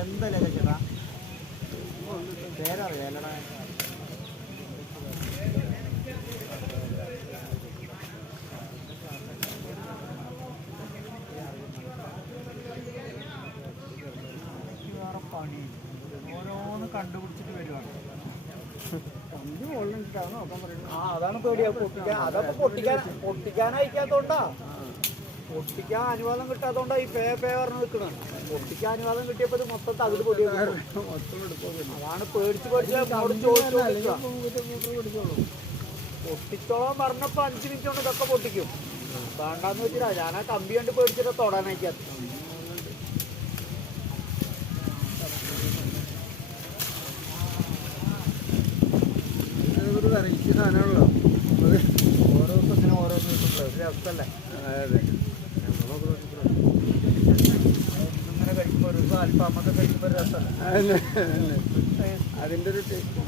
എന്തല്ലേ ചേട്ടാ പേരറിയാലടാ. വേറെ പണി ഓരോന്ന് കണ്ടുപിടിച്ചിട്ട് വരുവാണ്. അതാണ് പേടിയാ പൊട്ടിക്കാൻ. അതപ്പോ പൊട്ടിക്കാനയക്കാത്തോണ്ടാ, പൊട്ടിക്കാൻ അനുവാദം കിട്ടാത്തോണ്ടാ ഈ പേ പറഞ്ഞ് നിൽക്കണം. പൊട്ടിക്കാൻ അനുവാദം കിട്ടിയപ്പോ ഇത് മൊത്തം തകിട് പൊടിയാണ്. അതാണ് പേടിച്ച് പൊട്ടിച്ചോളാൻ പറഞ്ഞപ്പോ 5 മിനിറ്റ് കൊണ്ട് ഇതൊക്കെ പൊട്ടിക്കും. വേണ്ടാന്ന് വെച്ചിട്ടാ ഞാൻ ആ കമ്പി കണ്ട് പേടിച്ചിട്ട് തൊടാനയക്കാത്ത. വെറൈറ്റി സാധനമാണല്ലോ. ഓരോ ദിവസം ഓരോന്ന് രസമല്ലേ. ഇങ്ങനെ കഴിക്കുമ്പോൾ ഒരു അൽഫാമൊക്കെ കഴിക്കുമ്പോൾ രസമല്ലേ. അതിൻ്റെ ഒരു ടേസ്റ്റ്.